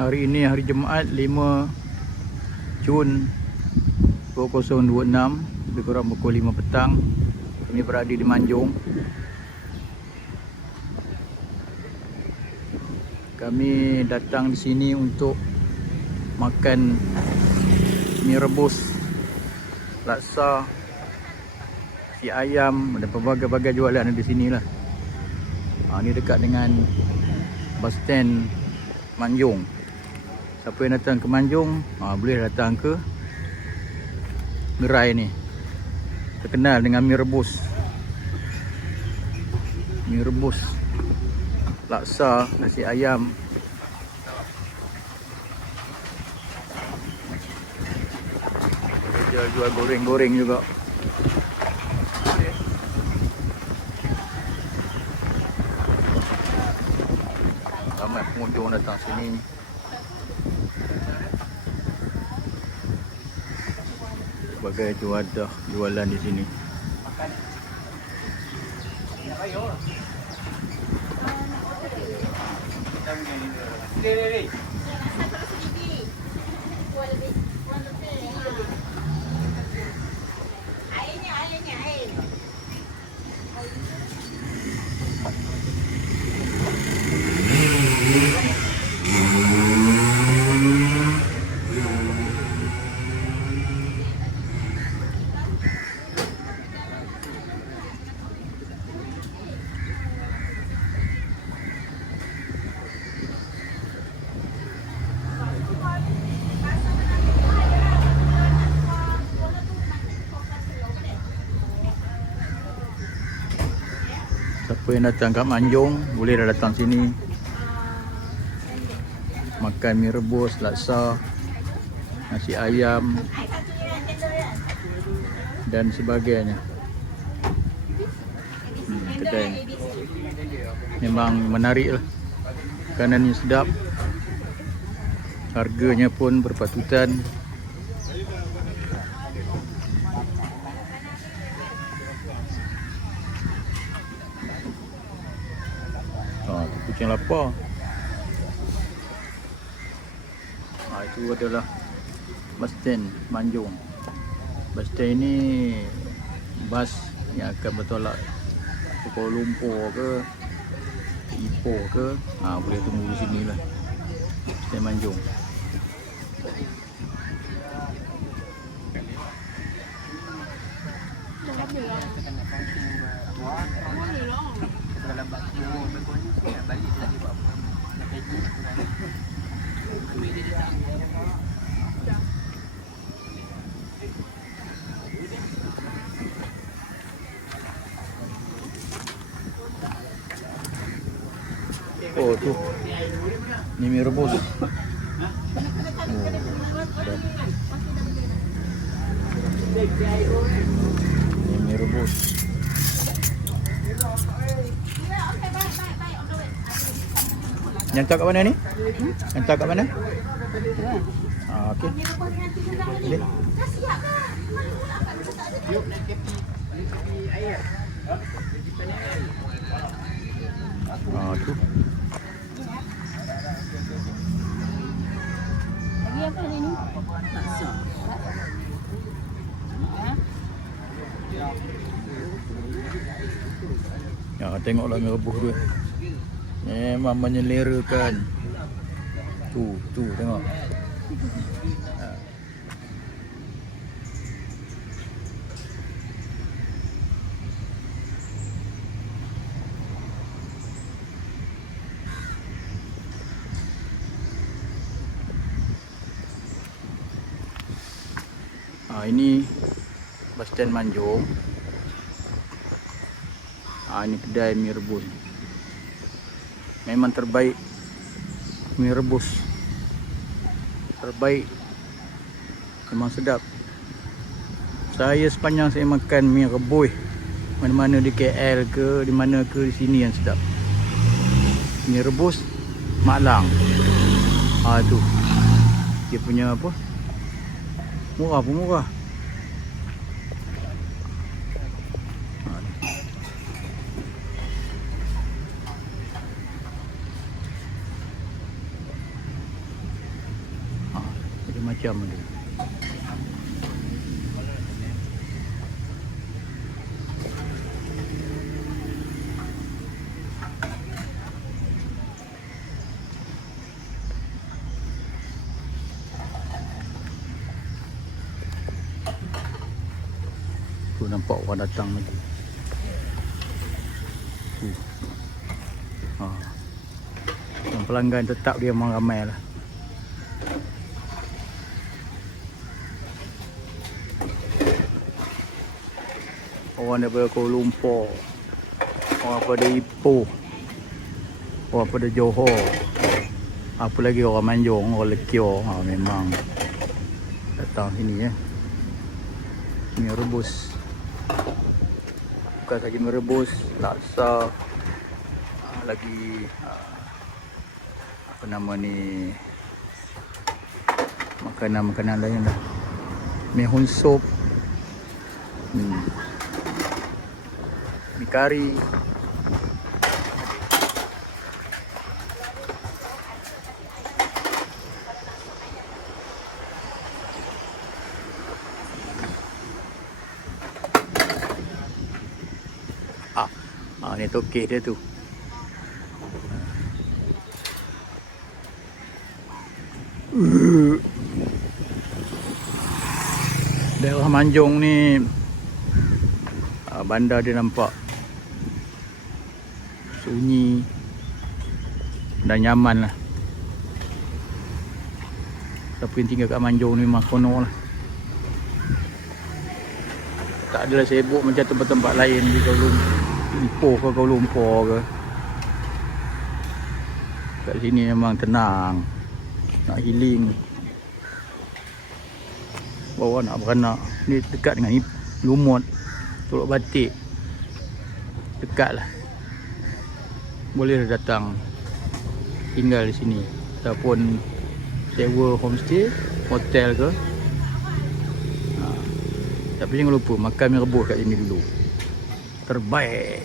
Hari ini hari Jumaat 5 Jun 2026, lebih kurang pukul 5 petang. Kami berada di Manjung. Kami datang di sini untuk makan mie rebus, laksa, si ayam dan pelbagai-bagai jualan ada di sini lah. Ni dekat dengan bus stand Manjung. Siapa yang datang ke Manjung boleh datang ke gerai ni. Terkenal dengan mie rebus, laksa, nasi ayam. Dia jual goreng-goreng juga. Ramai pengunjung datang sini. Sebagai jualan di sini. Siapa yang datang kat Manjung boleh dah datang sini makan mie rebus, laksa, nasi ayam dan sebagainya. Kedai memang menarik lah, makanannya sedap, harganya pun berpatutan. Kucing lapar. Itu adalah bus stand Manjung. Bus stand ini bas yang akan bertolak ke Kuala Lumpur ke Ipoh ke, boleh tunggu di sini lah, stand Manjung. Oh tu, ni mie rebus. Ni mie rebus. Yang tak kat mana ni? Yang tak kat mana? Okey. Boleh. Tu. Lagi apa ni? Laksa. Ya, tengoklah mie rebus dia. Memang menyelerakan. Tu tengok. Ini bus stand Manjung. Ini kedai mie rebus. Memang terbaik mie rebus. Terbaik. Memang sedap. Saya sepanjang saya makan mie rebus, mana-mana di KL ke, di mana ke, di sini yang sedap. Mie rebus Malang. Tu. Dia punya apa? Murah pun murah. macam ada. Tu nampak orang datang lagi. Yang pelanggan tetap dia memang ramai lah. Orang daripada Kuala Lumpur, orang daripada Ipoh, orang daripada Johor, apa lagi orang Manjung, orang Lekio, memang datang sini ya. Mi rebus, bukan saja mi rebus, laksa, lagi apa nama ni, makanan-makanan lain lah. Mi hun sup, mi kari. Ni tokek dia tu. Daerah Manjung ni bandar dia nampak sunyi dan nyaman lah. Siapa yang tinggal kat Manjung ni memang kono lah. Tak adalah sibuk macam tempat-tempat lain di Kuala Lumpur, Ipoh ke Kuala Lumpur ke. Kat sini memang tenang, nak healing, bawa nak beranak. Ni dekat dengan Lumut, Teluk Batik, dekat lah. Boleh datang tinggal di sini ataupun sewa homestay, hotel ke. Tapi jangan lupa makan mi rebus kat sini dulu. Terbaik.